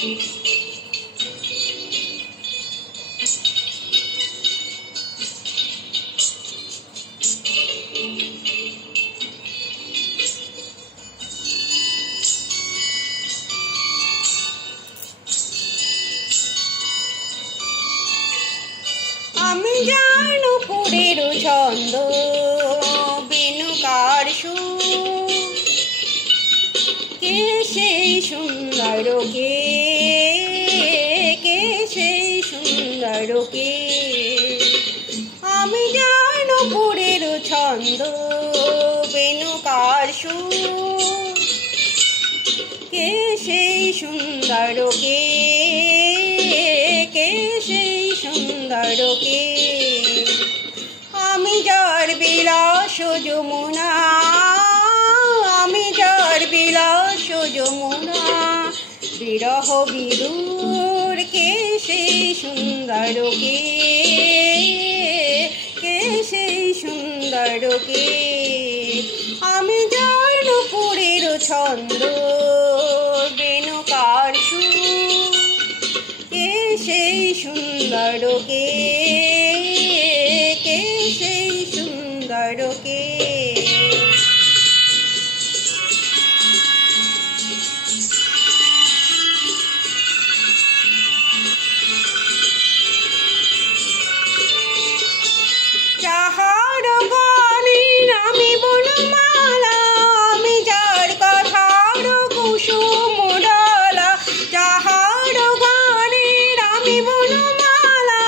আমি জানো পুরের ছন্দ বেনুকার সুর, কে সেই সুন্দর কে সেই সুন্দর কে। আমি জানো পুরের ছন্দ বেনুকার সুর, কে সেই সুন্দর কে সেই সুন্দর কে। আমি যার বিলাস যমুনা, আমি যার বিলাস যমুনা, বিরহ বিদুর কে সেই সুন্দর কে সেই সুন্দর কে। আমি যার নুপুরের ছন্দ বেনুকার সুর, কে সেই সুন্দর কে সেই সুন্দর কে। যাহার গানে আমি বনমালা, আমি যার কথার কুসুম ডালা। যাহার গানে আমি বনমালা,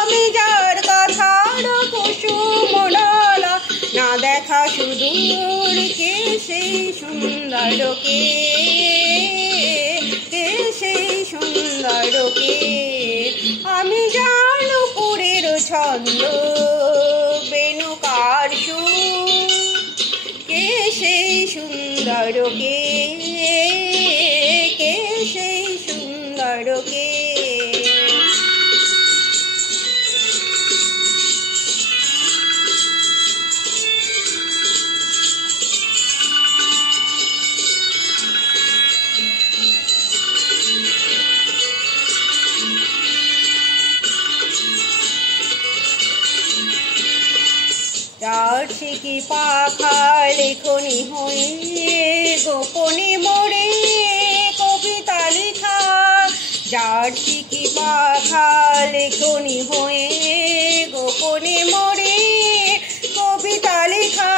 আমি যার কথার কুসুম ডালা। না দেখা সুদূর কে সেই সুন্দর কে সেই সুন্দর কে। আমি জানো পুরের ছন্দ বেনুকার সুর, কে সেই সুন্দর কে সেই সুন্দর কে। যার শিকি পাখা লেখনি হয়ে গোপনে মোড়ে কবিতা লেখা। যার শিকি পাখা লেখনি হয়ে গোপনে মোড়ে কবিতা লেখা।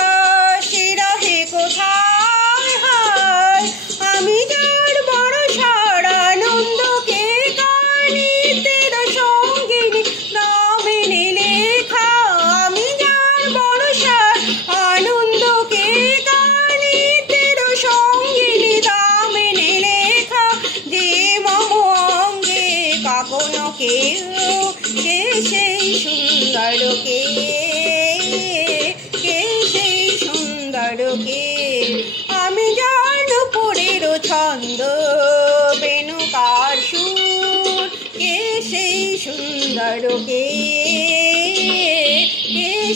সে রাহে কোথায় হায়, আমি যার বড় সারানন্দকে কানিতের সঙ্গিনী নামে লেখা। আমি বড় আনন্দকে কানিতের সঙ্গিনী দামে লেখা। যে মম অঙ্গে কাকন কেউ কে সেই সুন্দর কে সেই সুন্দর কে। আমি জানো পুরের ছন্দ বেনুকার সুর, কে সেই সুন্দর কে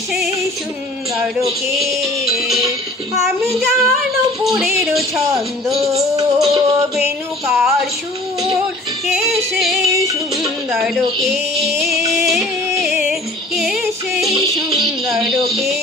সেই সুন্দর কে। আমি জানো পুরের ছন্দ বেনুকার সুর, কে সেই সুন্দর কে সেই সুন্দর কে।